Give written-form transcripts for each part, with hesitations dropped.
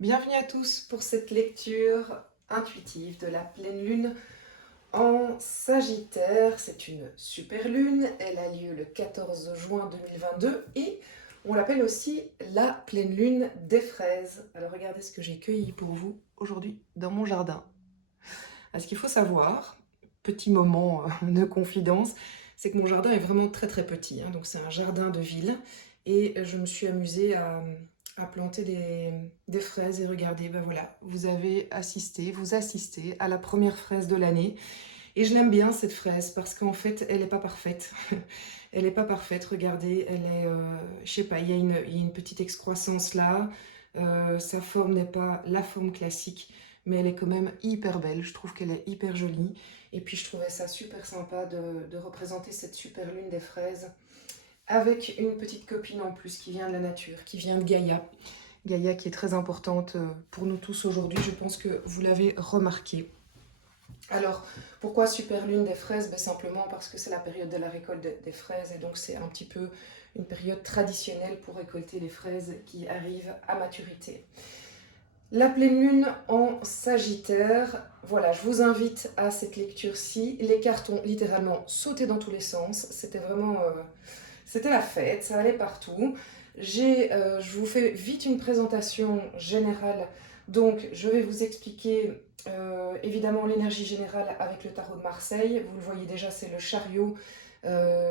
Bienvenue à tous pour cette lecture intuitive de la pleine lune en Sagittaire. C'est une super lune, elle a lieu le 14 juin 2022 et on l'appelle aussi la pleine lune des fraises. Alors regardez ce que j'ai cueilli pour vous aujourd'hui dans mon jardin. Ce qu'il faut savoir, petit moment de confidence, c'est que mon jardin est vraiment très très petit, hein, donc c'est un jardin de ville et je me suis amusée à planter des fraises et regardez, ben voilà, vous assistez à la première fraise de l'année et je l'aime bien cette fraise parce qu'en fait elle n'est pas parfaite. Elle n'est pas parfaite, regardez, elle est, je sais pas, il y a une petite excroissance là, sa forme n'est pas la forme classique, mais elle est quand même hyper belle, je trouve qu'elle est hyper jolie. Et puis je trouvais ça super sympa de représenter cette super lune des fraises avec une petite copine en plus qui vient de la nature, qui vient de Gaïa. Gaïa qui est très importante pour nous tous aujourd'hui, je pense que vous l'avez remarqué. Alors, pourquoi super lune des fraises? Simplement parce que c'est la période de la récolte des fraises et donc c'est un petit peu une période traditionnelle pour récolter les fraises qui arrivent à maturité. La pleine lune en Sagittaire, voilà, je vous invite à cette lecture-ci. Les cartes ont littéralement sauté dans tous les sens, c'était vraiment, c'était la fête, ça allait partout. Je vous fais vite une présentation générale, donc je vais vous expliquer évidemment l'énergie générale avec le tarot de Marseille. Vous le voyez déjà, c'est le chariot.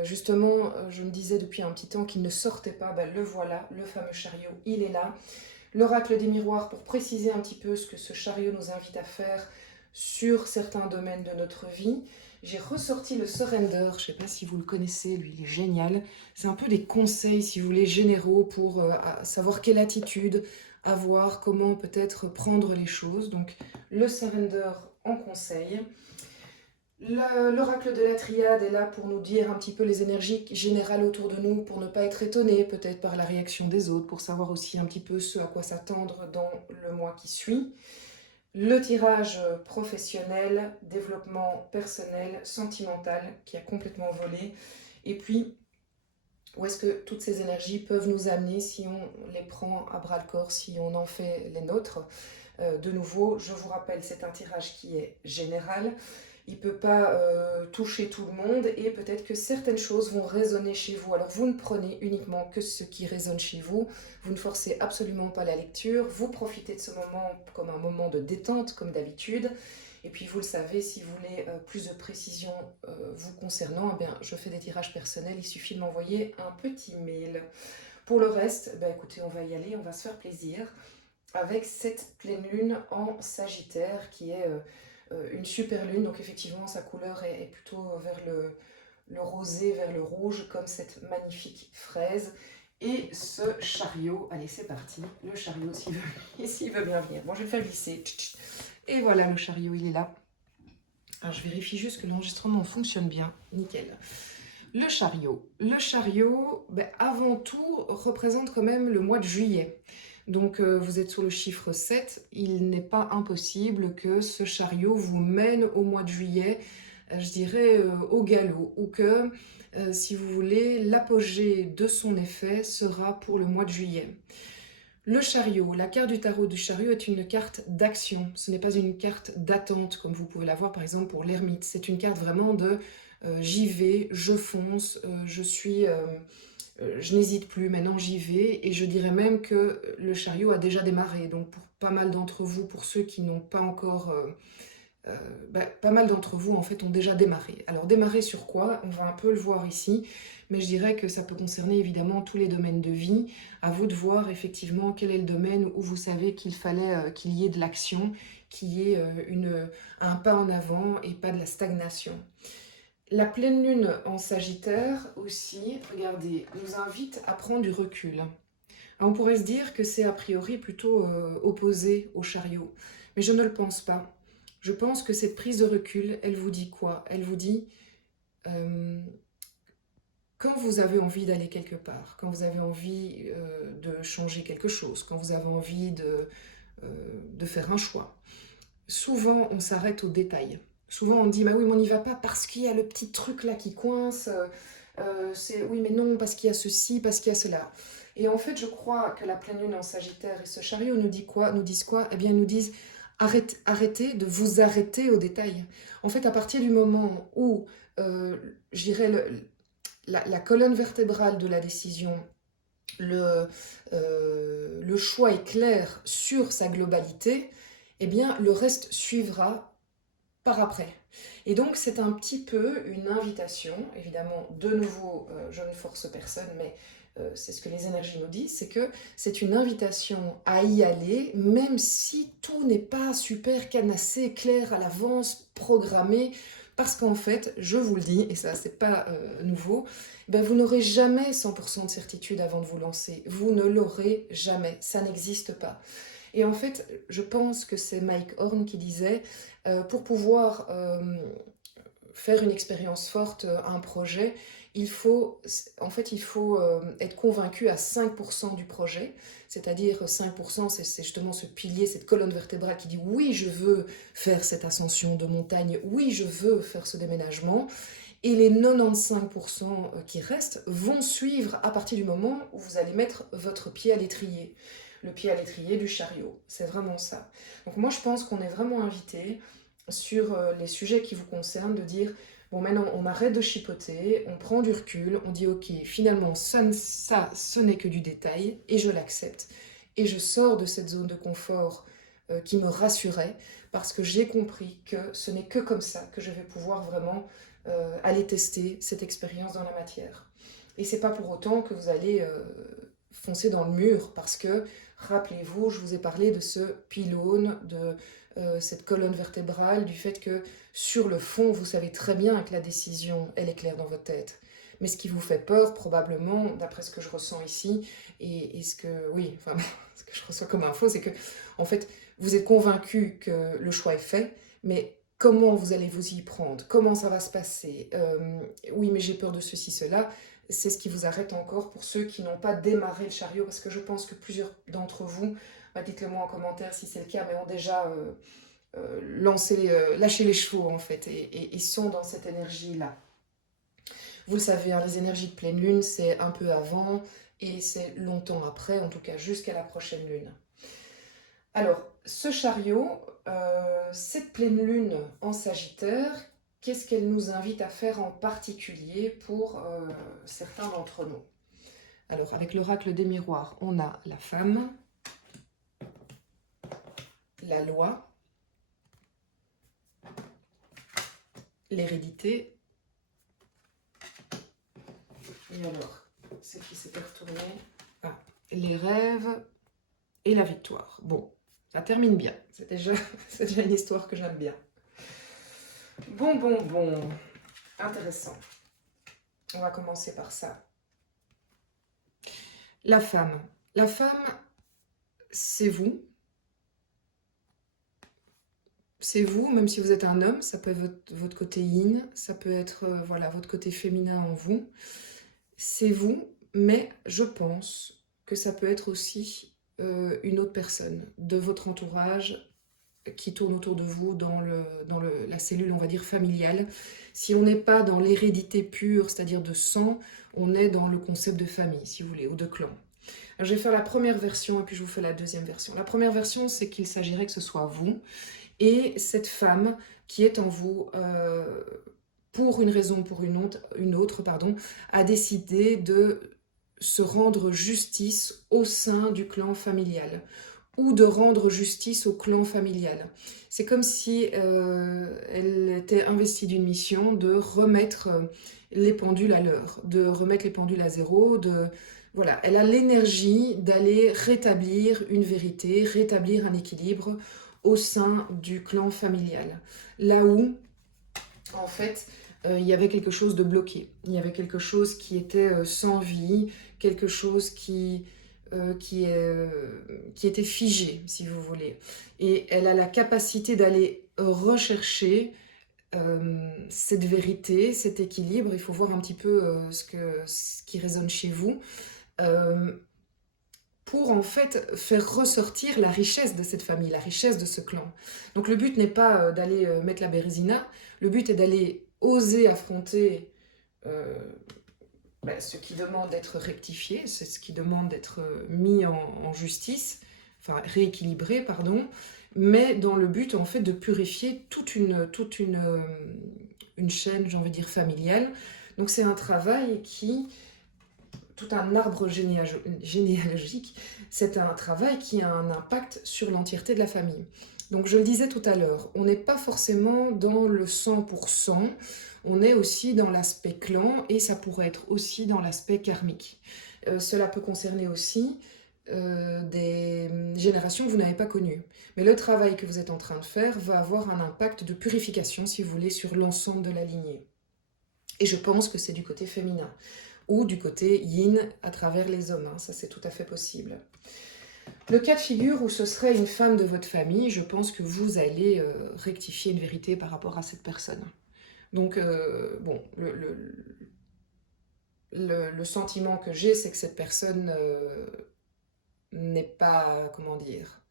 Justement, je me disais depuis un petit temps qu'il ne sortait pas, le voilà, le fameux chariot, il est là. L'oracle des miroirs pour préciser un petit peu ce que ce chariot nous invite à faire sur certains domaines de notre vie. J'ai ressorti le Surrender, je ne sais pas si vous le connaissez, lui il est génial. C'est un peu des conseils, si vous voulez, généraux pour savoir quelle attitude avoir, comment peut-être prendre les choses. Donc le Surrender en conseil. L'oracle de la triade est là pour nous dire un petit peu les énergies générales autour de nous, pour ne pas être étonné peut-être par la réaction des autres, pour savoir aussi un petit peu ce à quoi s'attendre dans le mois qui suit. Le tirage professionnel, développement personnel, sentimental, qui a complètement volé. Et puis, où est-ce que toutes ces énergies peuvent nous amener si on les prend à bras-le-corps, si on en fait les nôtres. De nouveau, je vous rappelle, c'est un tirage qui est général. Il ne peut pas toucher tout le monde et peut-être que certaines choses vont résonner chez vous. Alors vous ne prenez uniquement que ce qui résonne chez vous, vous ne forcez absolument pas la lecture, vous profitez de ce moment comme un moment de détente comme d'habitude. Et puis vous le savez, si vous voulez plus de précision vous concernant, eh bien, je fais des tirages personnels, il suffit de m'envoyer un petit mail. Pour le reste, écoutez, on va y aller, on va se faire plaisir avec cette pleine lune en Sagittaire qui est une super lune. Donc effectivement, sa couleur est plutôt vers le rosé, vers le rouge, comme cette magnifique fraise. Et ce chariot, allez c'est parti, le chariot s'il veut bien venir. Bon, je vais le faire glisser. Et voilà, le chariot, il est là. Alors je vérifie juste que l'enregistrement fonctionne bien, nickel. Le chariot, avant tout, représente quand même le mois de juillet. Donc vous êtes sur le chiffre 7, il n'est pas impossible que ce chariot vous mène au mois de juillet, je dirais au galop, ou que, si vous voulez, l'apogée de son effet sera pour le mois de juillet. Le chariot, la carte du tarot du chariot est une carte d'action, ce n'est pas une carte d'attente comme vous pouvez l'avoir par exemple pour l'ermite, c'est une carte vraiment de j'y vais, je fonce, je n'hésite plus, maintenant j'y vais et je dirais même que le chariot a déjà démarré, donc pour pas mal d'entre vous, pour ceux qui n'ont pas encore pas mal d'entre vous en fait ont déjà démarré. Alors démarrer sur quoi? On va un peu le voir ici, mais je dirais que ça peut concerner évidemment tous les domaines de vie. À vous de voir effectivement quel est le domaine où vous savez qu'il fallait qu'il y ait de l'action, qu'il y ait un pas en avant et pas de la stagnation. La pleine lune en Sagittaire aussi, regardez, nous invite à prendre du recul. Alors, on pourrait se dire que c'est a priori plutôt opposé au chariot, mais je ne le pense pas. Je pense que cette prise de recul, elle vous dit quoi? Elle vous dit, euh, quand vous avez envie d'aller quelque part, quand vous avez envie de changer quelque chose, quand vous avez envie de faire un choix, souvent on s'arrête aux détails. Souvent on dit, bah oui, mais on n'y va pas parce qu'il y a le petit truc là qui coince, oui, mais non, parce qu'il y a ceci, parce qu'il y a cela. Et en fait, je crois que la pleine lune en Sagittaire et ce chariot nous dit quoi, nous disent quoi? Eh bien, ils nous disent arrêtez de vous arrêter aux détails. En fait, à partir du moment où, euh, je dirais, la colonne vertébrale de la décision, le choix est clair sur sa globalité, eh bien, le reste suivra par après. Et donc, c'est un petit peu une invitation, évidemment, de nouveau, je ne force personne, mais c'est ce que les énergies nous disent, c'est que c'est une invitation à y aller, même si tout n'est pas super canassé, clair à l'avance, programmé, parce qu'en fait, je vous le dis, et ça, c'est pas nouveau, ben, vous n'aurez jamais 100% de certitude avant de vous lancer. Vous ne l'aurez jamais, ça n'existe pas. Et en fait, je pense que c'est Mike Horn qui disait, pour pouvoir faire une expérience forte, un projet, il faut être convaincu à 5% du projet, c'est-à-dire 5%, c'est justement ce pilier, cette colonne vertébrale qui dit oui, je veux faire cette ascension de montagne, oui, je veux faire ce déménagement, et les 95% qui restent vont suivre à partir du moment où vous allez mettre votre pied à l'étrier. Le pied à l'étrier du chariot, c'est vraiment ça. Donc moi je pense qu'on est vraiment invité sur les sujets qui vous concernent de dire, bon maintenant on arrête de chipoter, on prend du recul, on dit ok, finalement ça ce n'est que du détail et je l'accepte. Et je sors de cette zone de confort qui me rassurait parce que j'ai compris que ce n'est que comme ça que je vais pouvoir vraiment aller tester cette expérience dans la matière. Et c'est pas pour autant que vous allez foncer dans le mur parce que, rappelez-vous, je vous ai parlé de ce pylône, de cette colonne vertébrale, du fait que sur le fond, vous savez très bien que la décision, elle est claire dans votre tête. Mais ce qui vous fait peur, probablement, d'après ce que je ressens ici, et ce que, oui, enfin, ce que je reçois comme info, c'est que, en fait, vous êtes convaincu que le choix est fait, mais comment vous allez vous y prendre? Comment ça va se passer? Oui, mais j'ai peur de ceci, cela. C'est ce qui vous arrête encore pour ceux qui n'ont pas démarré le chariot, parce que je pense que plusieurs d'entre vous, bah, dites-le moi en commentaire si c'est le cas, mais ont déjà lâché les chevaux en fait, et sont dans cette énergie-là. Vous le savez, hein, les énergies de pleine lune, c'est un peu avant, et c'est longtemps après, en tout cas jusqu'à la prochaine lune. Alors, ce chariot, cette pleine lune en Sagittaire, qu'est-ce qu'elle nous invite à faire en particulier pour certains d'entre nous? Alors, avec l'oracle des miroirs, on a la femme, la loi, l'hérédité, et alors, c'est qui s'était retourné? Ah, les rêves et la victoire. Bon, ça termine bien, c'est déjà une histoire que j'aime bien. Bon, intéressant. On va commencer par ça. La femme, c'est vous. C'est vous, même si vous êtes un homme, ça peut être votre côté yin, ça peut être voilà, votre côté féminin en vous. C'est vous, mais je pense que ça peut être aussi une autre personne de votre entourage qui tourne autour de vous dans la cellule, on va dire, familiale. Si on n'est pas dans l'hérédité pure, c'est-à-dire de sang, on est dans le concept de famille, si vous voulez, ou de clan. Alors, je vais faire la première version et puis je vous fais la deuxième version. La première version, c'est qu'il s'agirait que ce soit vous et cette femme qui est en vous, pour une raison ou pour une autre, a décidé de se rendre justice au sein du clan familial ou de rendre justice au clan familial. C'est comme si elle était investie d'une mission de remettre les pendules à l'heure, de remettre les pendules à zéro, voilà, elle a l'énergie d'aller rétablir une vérité, rétablir un équilibre au sein du clan familial. Là où, en fait, il y avait quelque chose de bloqué. Il y avait quelque chose qui était sans vie, quelque chose qui était figé, si vous voulez. Et elle a la capacité d'aller rechercher cette vérité, cet équilibre. Il faut voir un petit peu ce qui résonne chez vous. Pour en fait faire ressortir la richesse de cette famille, la richesse de ce clan. Donc le but n'est pas d'aller mettre la bérésina, le but est d'aller oser affronter ce qui demande d'être rectifié, c'est ce qui demande d'être mis en justice, enfin rééquilibré, pardon, mais dans le but en fait de purifier une chaîne, j'ai envie de dire, familiale. Donc c'est un travail tout un arbre généalogique, c'est un travail qui a un impact sur l'entièreté de la famille. Donc je le disais tout à l'heure, on n'est pas forcément dans le 100%, on est aussi dans l'aspect clan et ça pourrait être aussi dans l'aspect karmique. Cela peut concerner aussi des générations que vous n'avez pas connues. Mais le travail que vous êtes en train de faire va avoir un impact de purification, si vous voulez, sur l'ensemble de la lignée. Et je pense que c'est du côté féminin ou du côté yin à travers les hommes, hein. Ça c'est tout à fait possible. Le cas de figure où ce serait une femme de votre famille, je pense que vous allez rectifier une vérité par rapport à cette personne. Donc, bon, le sentiment que j'ai, c'est que cette personne n'est pas, comment dire,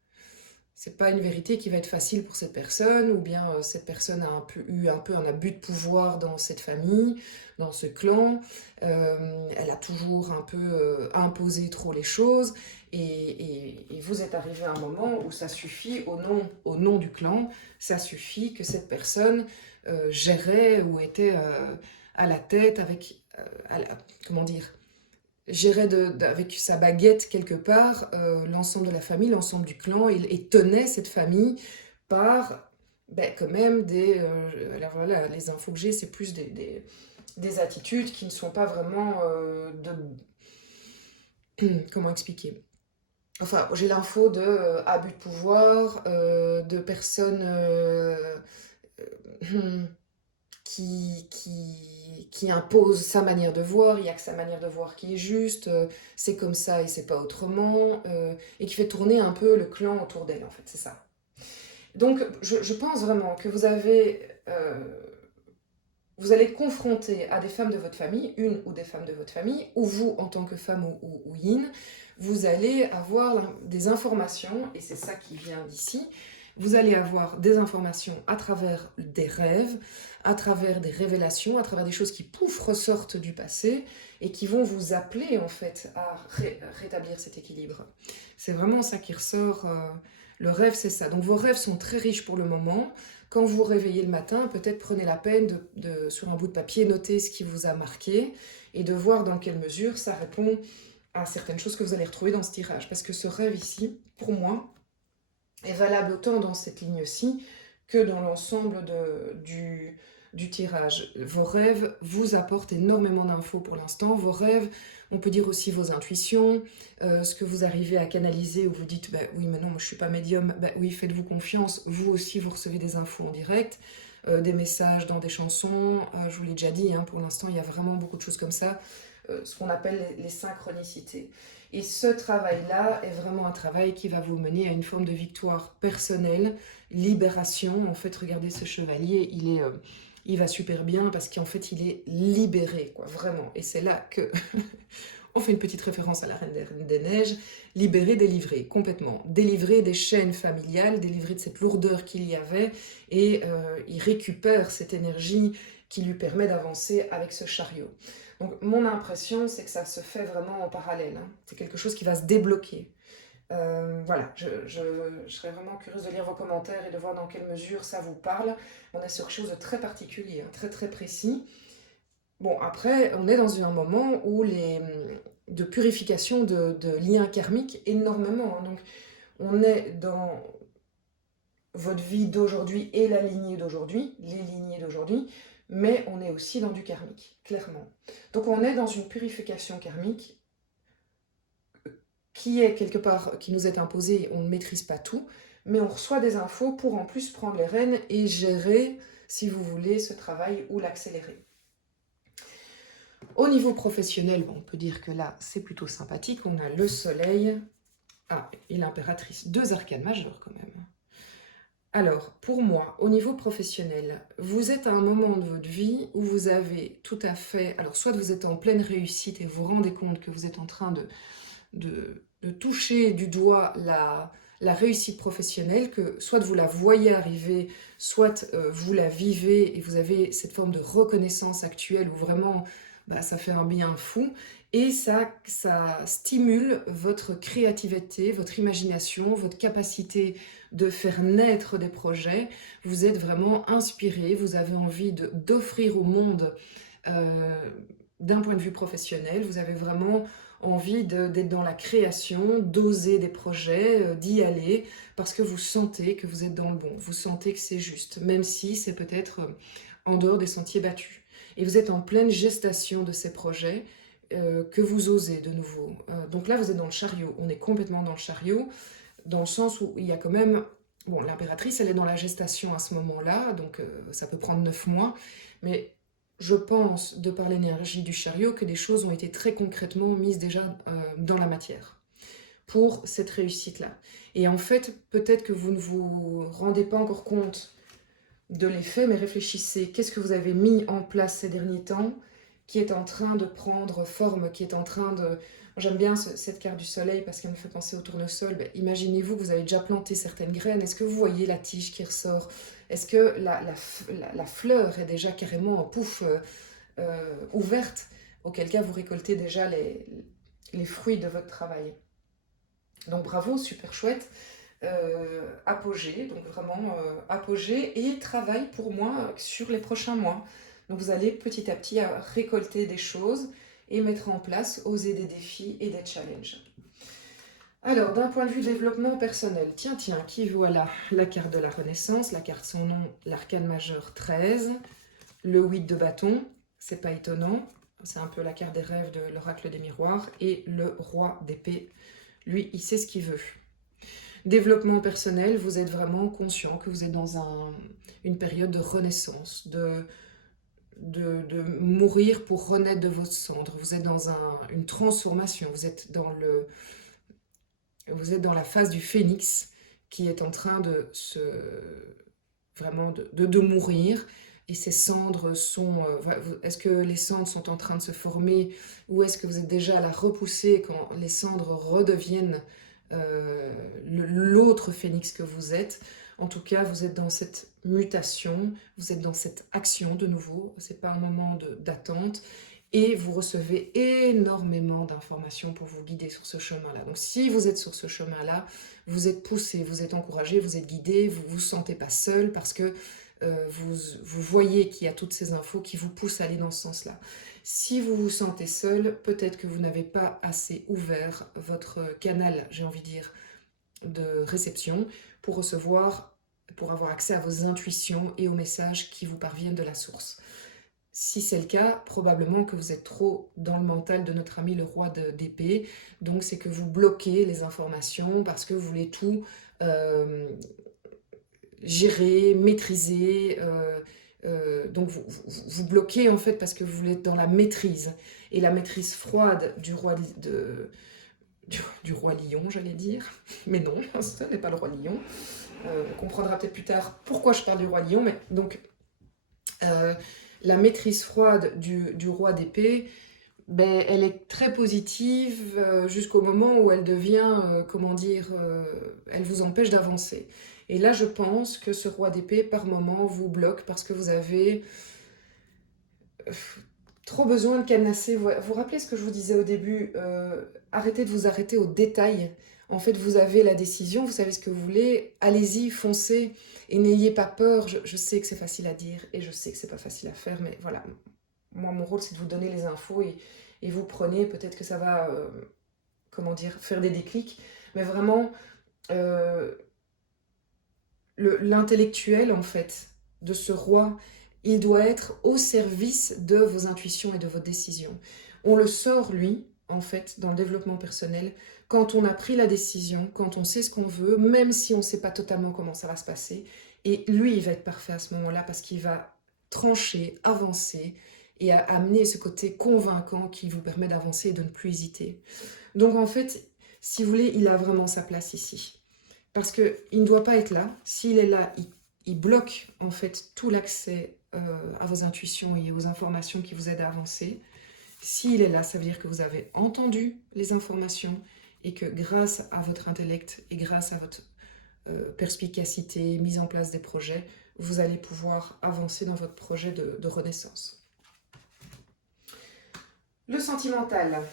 c'est pas une vérité qui va être facile pour cette personne, ou bien cette personne a eu un peu un abus de pouvoir dans cette famille, dans ce clan, elle a toujours un peu imposé trop les choses, et vous êtes arrivé à un moment où ça suffit, au nom du clan, ça suffit que cette personne gérait ou était à la tête avec, comment dire, gérait avec sa baguette quelque part l'ensemble de la famille, l'ensemble du clan, et tenait cette famille par quand même alors voilà, les infos que j'ai, c'est plus des attitudes qui ne sont pas vraiment comment expliquer? Enfin, j'ai l'info de abus de pouvoir, de personnes euh, qui impose sa manière de voir, il n'y a que sa manière de voir qui est juste, c'est comme ça et c'est pas autrement, et qui fait tourner un peu le clan autour d'elle, en fait, c'est ça. Donc, je pense vraiment que vous allez être confronté à des femmes de votre famille, une ou des femmes de votre famille, ou vous, en tant que femme ou yin, vous allez avoir des informations, et c'est ça qui vient d'ici, vous allez avoir des informations à travers des rêves, à travers des révélations, à travers des choses qui, pouf, ressortent du passé, et qui vont vous appeler, en fait, à rétablir cet équilibre. C'est vraiment ça qui ressort. Le rêve, c'est ça. Donc vos rêves sont très riches pour le moment. Quand vous vous réveillez le matin, peut-être prenez la peine sur un bout de papier, noter ce qui vous a marqué et de voir dans quelle mesure ça répond à certaines choses que vous allez retrouver dans ce tirage. Parce que ce rêve ici, pour moi, est valable autant dans cette ligne-ci que dans l'ensemble du tirage. Vos rêves vous apportent énormément d'infos pour l'instant. Vos rêves, on peut dire aussi vos intuitions, ce que vous arrivez à canaliser, où vous dites bah, oui, mais non, moi je suis pas médium. Bah, oui, faites-vous confiance. Vous aussi, vous recevez des infos en direct, des messages dans des chansons. Je vous l'ai déjà dit, hein, pour l'instant, il y a vraiment beaucoup de choses comme ça, ce qu'on appelle les synchronicités. Et ce travail-là est vraiment un travail qui va vous mener à une forme de victoire personnelle, libération. En fait, regardez ce chevalier, il va super bien parce qu'en fait, il est libéré, quoi, vraiment. Et c'est là que on fait une petite référence à la Reine des Neiges, libéré, délivré, complètement. Délivré des chaînes familiales, délivré de cette lourdeur qu'il y avait, et il récupère cette énergie qui lui permet d'avancer avec ce chariot. Donc mon impression, c'est que ça se fait vraiment en parallèle, hein. C'est quelque chose qui va se débloquer. Voilà, je serais vraiment curieuse de lire vos commentaires et de voir dans quelle mesure ça vous parle. On est sur quelque chose de très particulier, hein, très très précis. Bon, après, on est dans un moment où de purification de liens karmiques énormément, hein. Donc, on est dans votre vie d'aujourd'hui et la lignée d'aujourd'hui, les lignées d'aujourd'hui, mais on est aussi dans du karmique, clairement. Donc, on est dans une purification karmique qui est quelque part, qui nous est imposée, on ne maîtrise pas tout, mais on reçoit des infos pour en plus prendre les rênes et gérer, si vous voulez, ce travail ou l'accélérer. Au niveau professionnel, on peut dire que là, c'est plutôt sympathique. On a le soleil et l'impératrice. Deux arcanes majeures quand même. Alors, pour moi, au niveau professionnel, vous êtes à un moment de votre vie où vous avez tout à fait... Alors, soit vous êtes en pleine réussite et vous vous rendez compte que vous êtes en train de toucher du doigt la réussite professionnelle, que soit vous la voyez arriver, soit vous la vivez et vous avez cette forme de reconnaissance actuelle où vraiment bah, ça fait un bien fou et ça stimule votre créativité, votre imagination, votre capacité de faire naître des projets. Vous êtes vraiment inspiré, vous avez envie d'offrir au monde euh, d'un point de vue professionnel, vous avez vraiment envie d'être dans la création, d'oser des projets, d'y aller, parce que vous sentez que vous êtes dans le bon, vous sentez que c'est juste, même si c'est peut-être en dehors des sentiers battus. Et vous êtes en pleine gestation de ces projets que vous osez de nouveau. Donc là, vous êtes dans le chariot, on est complètement dans le chariot, dans le sens où il y a quand même... Bon, l'impératrice, elle est dans la gestation à ce moment-là, donc ça peut prendre 9 mois, mais je pense, de par l'énergie du chariot, que des choses ont été très concrètement mises déjà dans la matière pour cette réussite-là. Et en fait, peut-être que vous ne vous rendez pas encore compte de l'effet, mais réfléchissez, qu'est-ce que vous avez mis en place ces derniers temps qui est en train de prendre forme, qui est en train de... J'aime bien cette carte du soleil parce qu'elle me fait penser au tournesol. Ben, imaginez-vous que vous avez déjà planté certaines graines. Est-ce que vous voyez la tige qui ressort? Est-ce que la fleur est déjà carrément en pouf ouverte? Auquel cas vous récoltez déjà les fruits de votre travail. Donc bravo, super chouette. Apogée, donc vraiment apogée et travail pour moi sur les prochains mois. Donc vous allez petit à petit récolter des choses et mettre en place, oser des défis et des challenges. Alors, d'un point de vue développement personnel, tiens, qui voilà la carte de la Renaissance, la carte son nom, l'arcane majeur 13, le 8 de bâton, c'est pas étonnant, c'est un peu la carte des rêves de l'oracle des miroirs, et le roi d'épée, lui, il sait ce qu'il veut. Développement personnel, vous êtes vraiment conscient que vous êtes dans une période de renaissance, de mourir pour renaître de votre cendre. Vous êtes dans une transformation, vous êtes dans la phase du phénix qui est en train de vraiment de mourir. Et ces cendres sont... est-ce que les cendres sont en train de se former ou est-ce que vous êtes déjà à la repousser quand les cendres redeviennent l'autre phénix que vous êtes? En tout cas, vous êtes dans cette mutation, vous êtes dans cette action de nouveau, c'est pas un moment d'attente, et vous recevez énormément d'informations pour vous guider sur ce chemin-là. Donc si vous êtes sur ce chemin-là, vous êtes poussé, vous êtes encouragé, vous êtes guidé, vous ne vous sentez pas seul parce que vous voyez qu'il y a toutes ces infos qui vous poussent à aller dans ce sens-là. Si vous vous sentez seul, peut-être que vous n'avez pas assez ouvert votre canal, j'ai envie de dire, de réception pour recevoir, pour avoir accès à vos intuitions et aux messages qui vous parviennent de la source. Si c'est le cas, probablement que vous êtes trop dans le mental de notre ami le roi d'épée. Donc c'est que vous bloquez les informations parce que vous voulez tout gérer, maîtriser. Donc vous bloquez en fait parce que vous voulez être dans la maîtrise. Et la maîtrise froide du roi du roi lion, j'allais dire. Mais non, ce n'est pas le roi lion. On comprendra peut-être plus tard pourquoi je parle du roi lion. Mais donc... la maîtrise froide du roi d'épée, ben, elle est très positive jusqu'au moment où elle devient, elle vous empêche d'avancer. Et là, je pense que ce roi d'épée, par moment, vous bloque parce que vous avez trop besoin de cadenasser. Vous vous rappelez ce que je vous disais au début, arrêtez de vous arrêter aux détails. En fait, vous avez la décision, vous savez ce que vous voulez, allez-y, foncez, et n'ayez pas peur. Je sais que c'est facile à dire, et je sais que c'est pas facile à faire, mais voilà. Moi, mon rôle, c'est de vous donner les infos, et vous prenez, peut-être que ça va, faire des déclics, mais vraiment, l'intellectuel, en fait, de ce roi, il doit être au service de vos intuitions et de vos décisions. On le sort, lui, en fait, dans le développement personnel, quand on a pris la décision, quand on sait ce qu'on veut, même si on ne sait pas totalement comment ça va se passer. Et lui, il va être parfait à ce moment-là parce qu'il va trancher, avancer et amener ce côté convaincant qui vous permet d'avancer et de ne plus hésiter. Donc en fait, si vous voulez, il a vraiment sa place ici. Parce qu'il ne doit pas être là. S'il est là, il bloque en fait tout l'accès à vos intuitions et aux informations qui vous aident à avancer. S'il est là, ça veut dire que vous avez entendu les informations et que grâce à votre intellect et grâce à votre perspicacité, mise en place des projets, vous allez pouvoir avancer dans votre projet de renaissance. Le sentimental.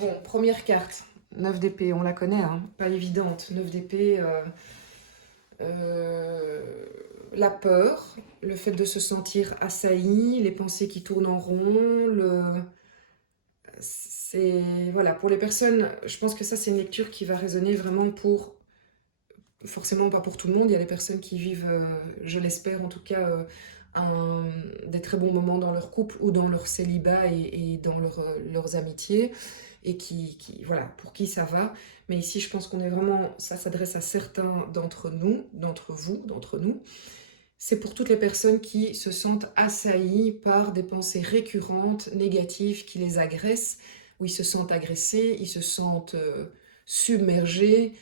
Bon, première carte, 9 d'épée, on la connaît, hein, pas évidente. 9 d'épée, la peur, le fait de se sentir assailli, les pensées qui tournent en rond, c'est voilà, pour les personnes, je pense que ça c'est une lecture qui va résonner vraiment pour, forcément pas pour tout le monde, il y a des personnes qui vivent, je l'espère en tout cas, des très bons moments dans leur couple ou dans leur célibat et dans leurs amitiés, et voilà, pour qui ça va. Mais ici, je pense qu'on est vraiment, ça s'adresse à certains d'entre nous, d'entre vous, d'entre nous. C'est pour toutes les personnes qui se sentent assaillies par des pensées récurrentes, négatives, qui les agressent, où ils se sentent agressés, ils se sentent submergés.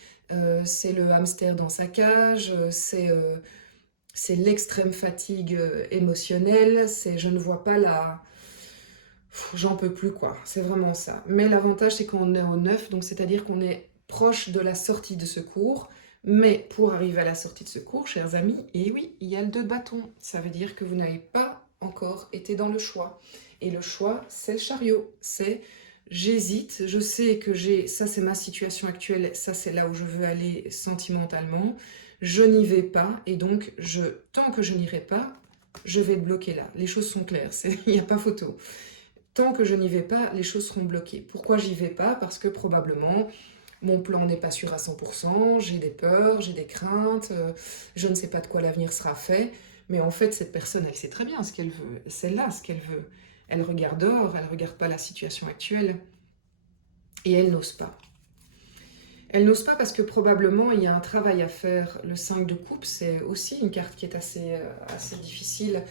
C'est le hamster dans sa cage, c'est l'extrême fatigue émotionnelle, c'est je ne vois pas la... J'en peux plus quoi, c'est vraiment ça. Mais l'avantage c'est qu'on est au 9, donc c'est-à-dire qu'on est proche de la sortie de secours. Mais pour arriver à la sortie de secours, chers amis, et oui, il y a le 2 de bâton. Ça veut dire que vous n'avez pas encore été dans le choix. Et le choix, c'est le chariot. C'est j'hésite, je sais que ça c'est ma situation actuelle, ça c'est là où je veux aller sentimentalement. Je n'y vais pas, et donc tant que je n'irai pas, je vais être bloqué là. Les choses sont claires, il n'y a pas photo. Tant que je n'y vais pas, les choses seront bloquées. Pourquoi j'y vais pas? Parce que probablement mon plan n'est pas sûr à 100%, j'ai des peurs, j'ai des craintes, je ne sais pas de quoi l'avenir sera fait. Mais en fait, cette personne, elle sait très bien ce qu'elle veut. C'est là ce qu'elle veut. Elle regarde dehors, elle ne regarde pas la situation actuelle. Et elle n'ose pas. Elle n'ose pas parce que probablement il y a un travail à faire. Le 5 de coupe, c'est aussi une carte qui est assez difficile.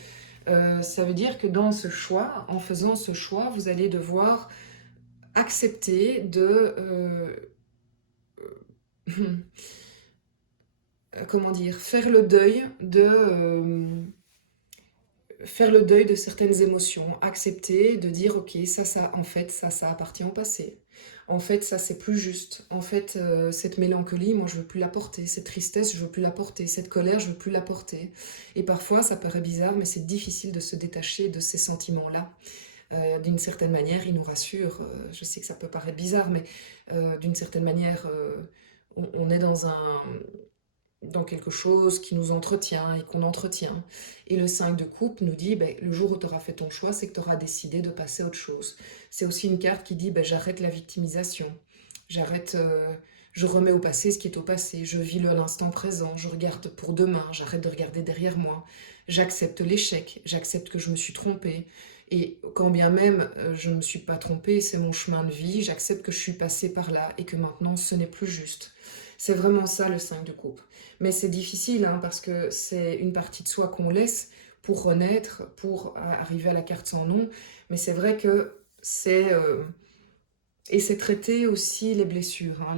Ça veut dire que dans ce choix, en faisant ce choix, vous allez devoir accepter de... comment dire, faire le deuil de certaines émotions, accepter de dire ok, en fait, ça appartient au passé. En fait, ça c'est plus juste. En fait, cette mélancolie, moi je veux plus la porter. Cette tristesse, je veux plus la porter. Cette colère, je veux plus la porter. Et parfois, ça paraît bizarre, mais c'est difficile de se détacher de ces sentiments-là. D'une certaine manière, ils nous rassurent. Je sais que ça peut paraître bizarre, mais d'une certaine manière, on est dans quelque chose qui nous entretient et qu'on entretient. Et le 5 de coupe nous dit, ben, le jour où tu auras fait ton choix, c'est que tu auras décidé de passer à autre chose. C'est aussi une carte qui dit, ben, j'arrête la victimisation, je remets au passé ce qui est au passé, je vis l'instant présent, je regarde pour demain, j'arrête de regarder derrière moi, j'accepte l'échec, j'accepte que je me suis trompée. Et quand bien même je ne me suis pas trompée, c'est mon chemin de vie, j'accepte que je suis passée par là et que maintenant ce n'est plus juste. C'est vraiment ça le 5 de coupe. Mais c'est difficile hein, parce que c'est une partie de soi qu'on laisse pour renaître, pour arriver à la carte sans nom. Mais c'est vrai que c'est... et c'est traiter aussi les blessures, hein,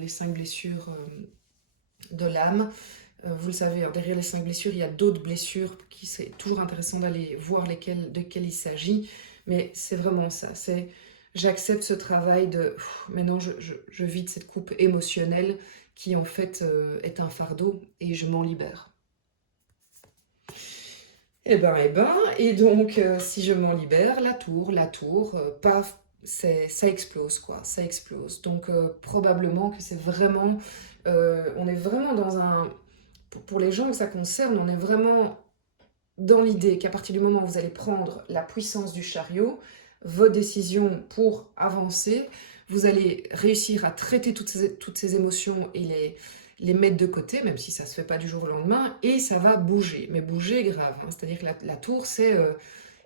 les 5 blessures de l'âme. Vous le savez, hein, derrière les 5 blessures, il y a d'autres blessures qui c'est toujours intéressant d'aller voir de quelles il s'agit. Mais c'est vraiment ça, c'est j'accepte ce travail de maintenant je vide cette coupe émotionnelle qui en fait est un fardeau et je m'en libère. Et donc si je m'en libère, la tour, paf, ça explose quoi, ça explose. Donc probablement que c'est vraiment, on est vraiment dans un, pour les gens que ça concerne, on est vraiment dans l'idée qu'à partir du moment où vous allez prendre la puissance du chariot, vos décisions pour avancer, vous allez réussir à traiter toutes ces émotions et les mettre de côté, même si ça ne se fait pas du jour au lendemain, et ça va bouger, mais bouger grave. Hein. C'est-à-dire que la tour, c'est...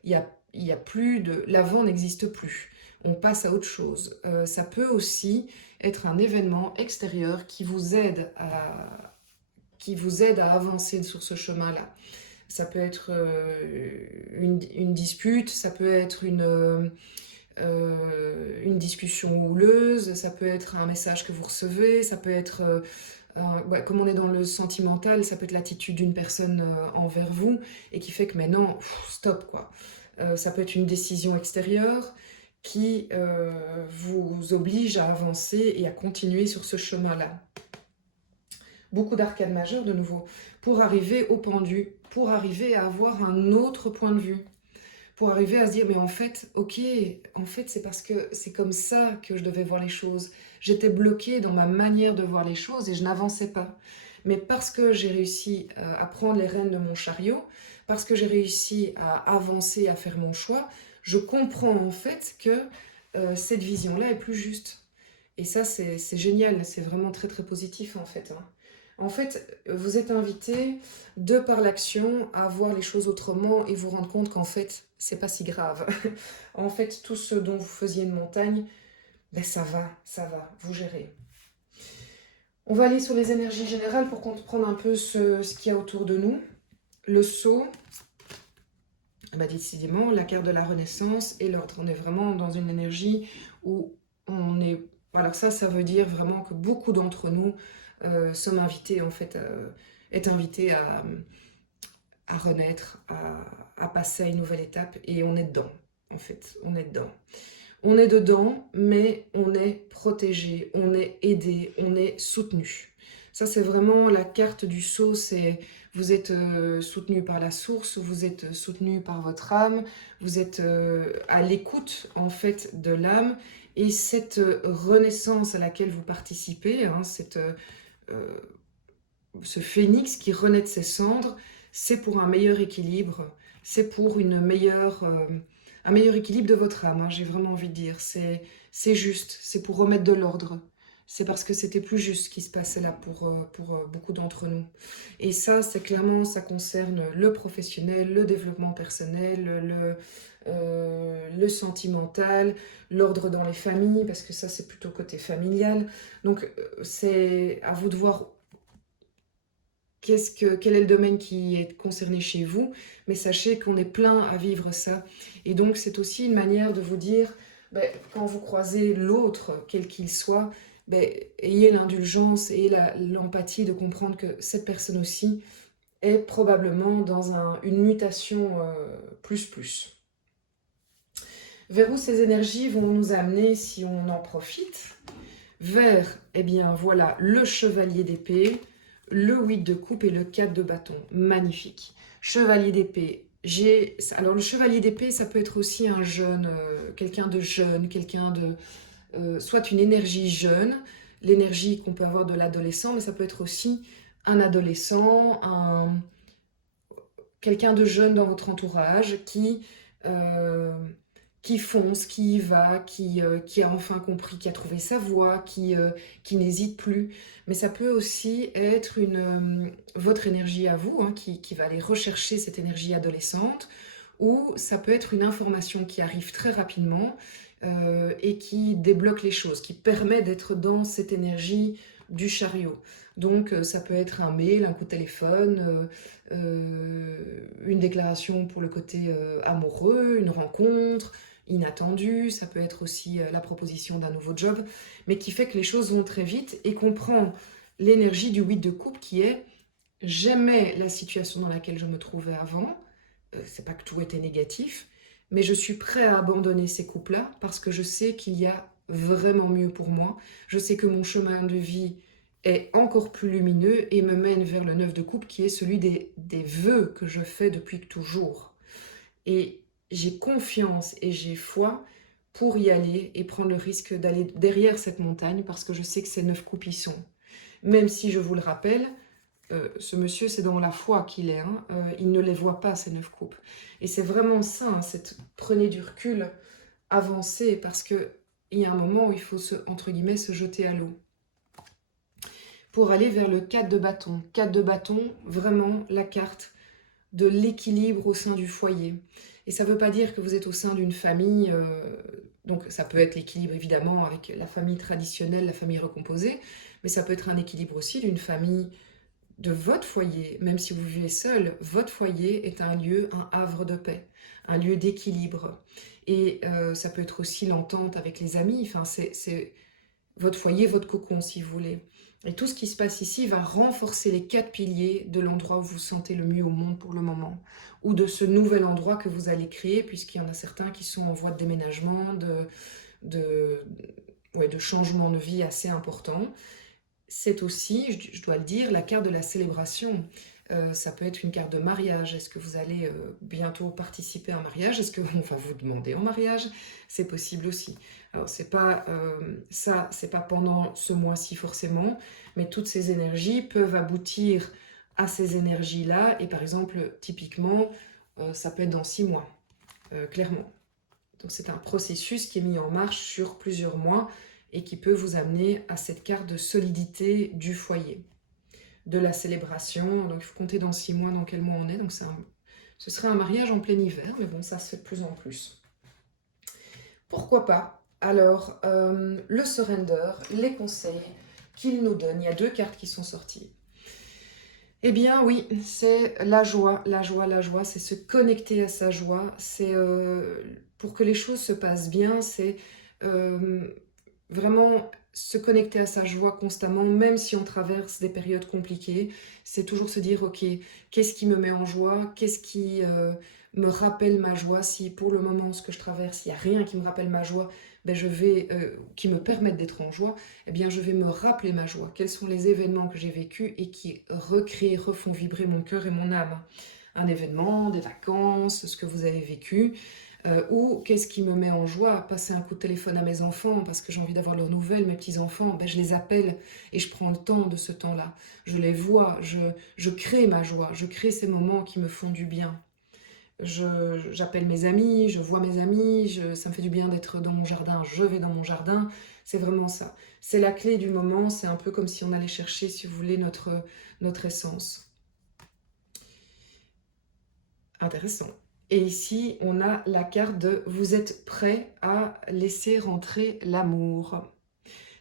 il y a plus de... L'avant n'existe plus. On passe à autre chose. Ça peut aussi être un événement extérieur qui vous aide à avancer sur ce chemin-là. Ça peut être une dispute, ça peut être une discussion houleuse, ça peut être un message que vous recevez, ça peut être, ouais, comme on est dans le sentimental, ça peut être l'attitude d'une personne envers vous et qui fait que maintenant, stop quoi. Ça peut être une décision extérieure qui vous oblige à avancer et à continuer sur ce chemin-là. Beaucoup d'arcades majeures de nouveau, pour arriver au pendu, pour arriver à avoir un autre point de vue, pour arriver à se dire, mais en fait, ok, en fait c'est parce que c'est comme ça que je devais voir les choses. J'étais bloquée dans ma manière de voir les choses et je n'avançais pas. Mais parce que j'ai réussi à prendre les rênes de mon chariot, parce que j'ai réussi à avancer, à faire mon choix, je comprends en fait que cette vision-là est plus juste. Et ça, c'est génial, c'est vraiment très très positif en fait, hein. En fait, vous êtes invité, de par l'action, à voir les choses autrement et vous rendre compte qu'en fait, c'est pas si grave. En fait, tout ce dont vous faisiez une montagne, ben ça va, vous gérez. On va aller sur les énergies générales pour comprendre un peu ce qu'il y a autour de nous. Le sceau, bah décidément, la carte de la renaissance et l'ordre. On est vraiment dans une énergie où on est... Alors ça veut dire vraiment que beaucoup d'entre nous sommes invités, en fait, est invités à renaître, à passer à une nouvelle étape, et on est dedans, en fait, on est dedans. On est dedans, mais on est protégé, on est aidé, on est soutenu. Ça, c'est vraiment la carte du sceau, c'est vous êtes soutenu par la source, vous êtes soutenu par votre âme, vous êtes à l'écoute, en fait, de l'âme, et cette renaissance à laquelle vous participez, hein, ce phénix qui renaît de ses cendres, c'est pour un meilleur équilibre, c'est pour un meilleur équilibre de votre âme, hein, j'ai vraiment envie de dire. C'est juste, c'est pour remettre de l'ordre. C'est parce que c'était plus juste ce qui se passait là pour beaucoup d'entre nous. Et ça, c'est clairement, ça concerne le professionnel, le développement personnel, le sentimental, l'ordre dans les familles, parce que ça, c'est plutôt côté familial. Donc, c'est à vous de voir quel est le domaine qui est concerné chez vous, mais sachez qu'on est plein à vivre ça. Et donc c'est aussi une manière de vous dire, ben, quand vous croisez l'autre, quel qu'il soit, ben, ayez l'indulgence et l'empathie de comprendre que cette personne aussi est probablement dans une mutation plus. Vers où ces énergies vont nous amener si on en profite? Vers, eh bien voilà, le chevalier d'épée, le 8 de coupe et le 4 de bâton. Magnifique. Chevalier d'épée. Alors le chevalier d'épée, ça peut être aussi un jeune, quelqu'un de jeune, quelqu'un de... soit une énergie jeune, l'énergie qu'on peut avoir de l'adolescent, mais ça peut être aussi un adolescent, quelqu'un de jeune dans votre entourage euh, qui fonce, qui y va, qui a enfin compris, qui a trouvé sa voie, qui n'hésite plus. Mais ça peut aussi être votre énergie à vous, hein, qui va aller rechercher cette énergie adolescente, ou ça peut être une information qui arrive très rapidement et qui débloque les choses, qui permet d'être dans cette énergie du chariot. Donc ça peut être un mail, un coup de téléphone, une déclaration pour le côté amoureux, une rencontre inattendue, ça peut être aussi la proposition d'un nouveau job, mais qui fait que les choses vont très vite et qu'on prend l'énergie du 8 de coupe qui est j'aimais la situation dans laquelle je me trouvais avant, c'est pas que tout était négatif, mais je suis prêt à abandonner ces coupes-là parce que je sais qu'il y a vraiment mieux pour moi. Je sais que mon chemin de vie est encore plus lumineux et me mène vers le 9 de coupe qui est celui des vœux que je fais depuis toujours. Et j'ai confiance et j'ai foi pour y aller et prendre le risque d'aller derrière cette montagne parce que je sais que ces 9 coupes y sont. Même si je vous le rappelle, ce monsieur, c'est dans la foi qu'il est. Hein. Il ne les voit pas, ces 9 coupes. Et c'est vraiment ça, hein, prenez du recul, avancez, parce qu'il y a un moment où il faut, entre guillemets, se jeter à l'eau. Pour aller vers le 4 de bâton. 4 de bâton, vraiment la carte de l'équilibre au sein du foyer. Et ça ne veut pas dire que vous êtes au sein d'une famille, donc ça peut être l'équilibre évidemment avec la famille traditionnelle, la famille recomposée, mais ça peut être un équilibre aussi d'une famille de votre foyer, même si vous vivez seul, votre foyer est un lieu, un havre de paix, un lieu d'équilibre. Et ça peut être aussi l'entente avec les amis, enfin c'est votre foyer, votre cocon si vous voulez. Et tout ce qui se passe ici va renforcer les 4 piliers de l'endroit où vous vous sentez le mieux au monde pour le moment, ou de ce nouvel endroit que vous allez créer, puisqu'il y en a certains qui sont en voie de déménagement, de changement de vie assez important. C'est aussi, je dois le dire, la carte de la célébration. Ça peut être une carte de mariage. Est-ce que vous allez bientôt participer à un mariage? Est-ce qu'on va vous demander en mariage? C'est possible aussi. Alors, c'est pas ça, c'est pas pendant ce mois-ci forcément, mais toutes ces énergies peuvent aboutir à ces énergies-là. Et par exemple, typiquement, ça peut être dans 6 mois, clairement. Donc, c'est un processus qui est mis en marche sur plusieurs mois et qui peut vous amener à cette carte de solidité du foyer, de la célébration. Donc il faut compter dans 6 mois dans quel mois on est. Donc ce serait un mariage en plein hiver, mais bon, ça se fait de plus en plus. Pourquoi pas? Alors, le surrender, les conseils qu'il nous donne. Il y a 2 cartes qui sont sorties. Eh bien oui, c'est la joie, la joie, la joie, c'est se connecter à sa joie, c'est pour que les choses se passent bien, c'est vraiment se connecter à sa joie constamment, même si on traverse des périodes compliquées, c'est toujours se dire, ok, qu'est-ce qui me met en joie, qu'est-ce qui me rappelle ma joie, si pour le moment ce que je traverse, il n'y a rien qui me rappelle ma joie, ben qui me permettent d'être en joie, eh bien je vais me rappeler ma joie, quels sont les événements que j'ai vécus et qui refont vibrer mon cœur et mon âme. Un événement, des vacances, ce que vous avez vécu, ou qu'est-ce qui me met en joie? Passer un coup de téléphone à mes enfants parce que j'ai envie d'avoir leurs nouvelles, mes petits-enfants, ben je les appelle et je prends le temps de ce temps-là. Je les vois, je crée ma joie, je crée ces moments qui me font du bien. J'appelle mes amis, je vois mes amis, ça me fait du bien d'être dans mon jardin, je vais dans mon jardin, c'est vraiment ça. C'est la clé du moment, c'est un peu comme si on allait chercher, si vous voulez, notre essence. Intéressant. Et ici, on a la carte de « Vous êtes prêt à laisser rentrer l'amour ».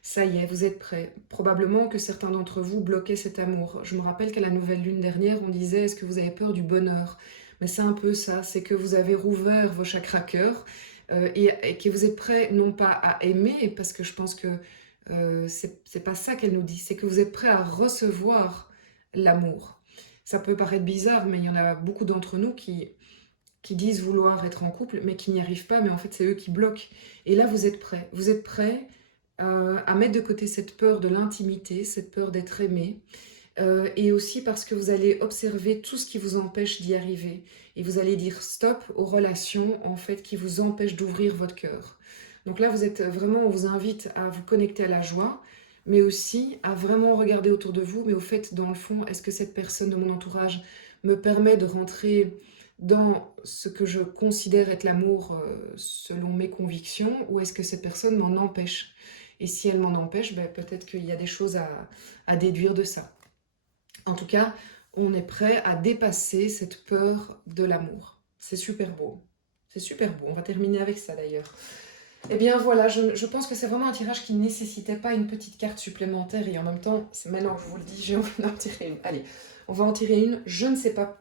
Ça y est, vous êtes prêts. Probablement que certains d'entre vous bloquaient cet amour. Je me rappelle qu'à la nouvelle lune dernière, on disait « Est-ce que vous avez peur du bonheur ?» Mais c'est un peu ça, c'est que vous avez rouvert vos chakras cœur et que vous êtes prêts non pas à aimer, parce que je pense que c'est pas ça qu'elle nous dit, c'est que vous êtes prêts à recevoir l'amour. Ça peut paraître bizarre, mais il y en a beaucoup d'entre nous qui disent vouloir être en couple, mais qui n'y arrivent pas, mais en fait c'est eux qui bloquent. Et là vous êtes prêts. Vous êtes prêts à mettre de côté cette peur de l'intimité, cette peur d'être aimé, et aussi parce que vous allez observer tout ce qui vous empêche d'y arriver. Et vous allez dire stop aux relations en fait qui vous empêchent d'ouvrir votre cœur. Donc là vous êtes vraiment, on vous invite à vous connecter à la joie, mais aussi à vraiment regarder autour de vous, mais au fait dans le fond, est-ce que cette personne de mon entourage me permet de rentrer dans ce que je considère être l'amour selon mes convictions, ou est-ce que cette personne m'en empêche? Et si elle m'en empêche, ben, peut-être qu'il y a des choses à déduire de ça. En tout cas, on est prêt à dépasser cette peur de l'amour. C'est super beau. C'est super beau. On va terminer avec ça d'ailleurs. Eh bien voilà, je pense que c'est vraiment un tirage qui ne nécessitait pas une petite carte supplémentaire et en même temps, maintenant que je vous le dis, j'ai envie d'en tirer une. Allez, on va en tirer une. Je ne sais pas,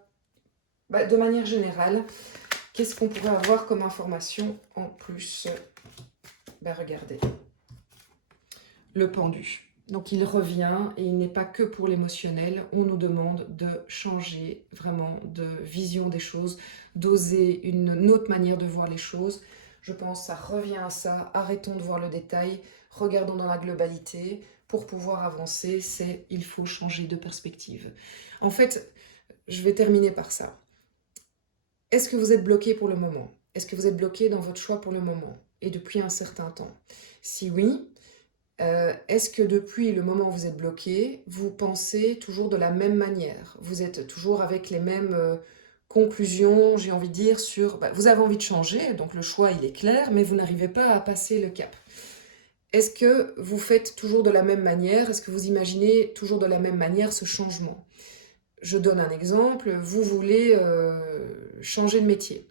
de manière générale, qu'est-ce qu'on pourrait avoir comme information en plus? Regardez. Le pendu. Donc il revient et il n'est pas que pour l'émotionnel. On nous demande de changer vraiment de vision des choses, d'oser une autre manière de voir les choses. Je pense que ça revient à ça. Arrêtons de voir le détail, regardons dans la globalité. Pour pouvoir avancer, il faut changer de perspective. En fait, je vais terminer par ça. Est-ce que vous êtes bloqué pour le moment? Est-ce que vous êtes bloqué dans votre choix pour le moment? Et depuis un certain temps? Si oui, est-ce que depuis le moment où vous êtes bloqué, vous pensez toujours de la même manière? Vous êtes toujours avec les mêmes conclusions, j'ai envie de dire, sur... vous avez envie de changer, donc le choix il est clair, mais vous n'arrivez pas à passer le cap. Est-ce que vous faites toujours de la même manière? Est-ce que vous imaginez toujours de la même manière ce changement? Je donne un exemple, vous voulez changer de métier.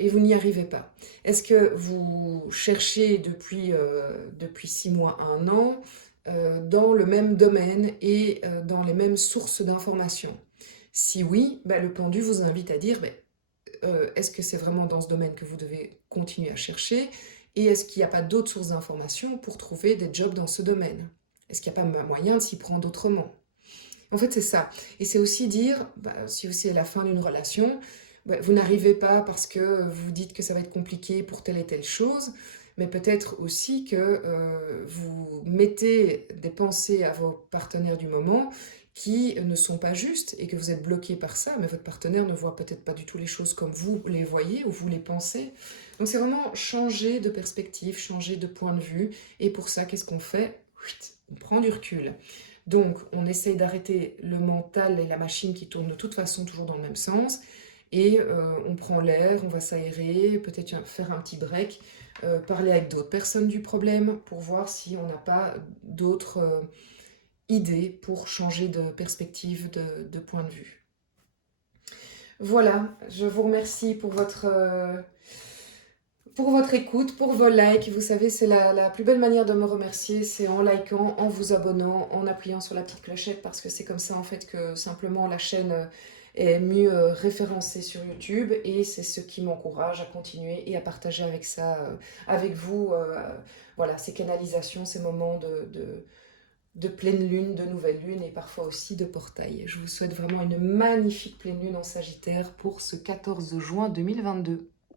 Et vous n'y arrivez pas. Est-ce que vous cherchez depuis 6 mois, 1 an, dans le même domaine et dans les mêmes sources d'informations? Si oui, le pendu vous invite à dire, est-ce que c'est vraiment dans ce domaine que vous devez continuer à chercher? Et est-ce qu'il n'y a pas d'autres sources d'informations pour trouver des jobs dans ce domaine? Est-ce qu'il n'y a pas moyen de s'y prendre autrement? En fait, c'est ça. Et c'est aussi dire, si c'est la fin d'une relation, vous n'arrivez pas parce que vous dites que ça va être compliqué pour telle et telle chose, mais peut-être aussi que vous mettez des pensées à vos partenaires du moment qui ne sont pas justes et que vous êtes bloqué par ça, mais votre partenaire ne voit peut-être pas du tout les choses comme vous les voyez ou vous les pensez. Donc c'est vraiment changer de perspective, changer de point de vue. Et pour ça, qu'est-ce qu'on fait? On prend du recul. Donc on essaye d'arrêter le mental et la machine qui tournent de toute façon toujours dans le même sens. Et on prend l'air, on va s'aérer, peut-être faire un petit break, parler avec d'autres personnes du problème pour voir si on n'a pas d'autres idées pour changer de perspective, de point de vue. Voilà, je vous remercie pour votre écoute, pour vos likes. Vous savez, c'est la plus belle manière de me remercier, c'est en likant, en vous abonnant, en appuyant sur la petite clochette, parce que c'est comme ça en fait que simplement la chaîne est mieux référencée sur YouTube, et c'est ce qui m'encourage à continuer et à partager avec vous voilà, ces canalisations, ces moments de pleine lune, de nouvelle lune et parfois aussi de portail. Je vous souhaite vraiment une magnifique pleine lune en Sagittaire pour ce 14 juin 2022.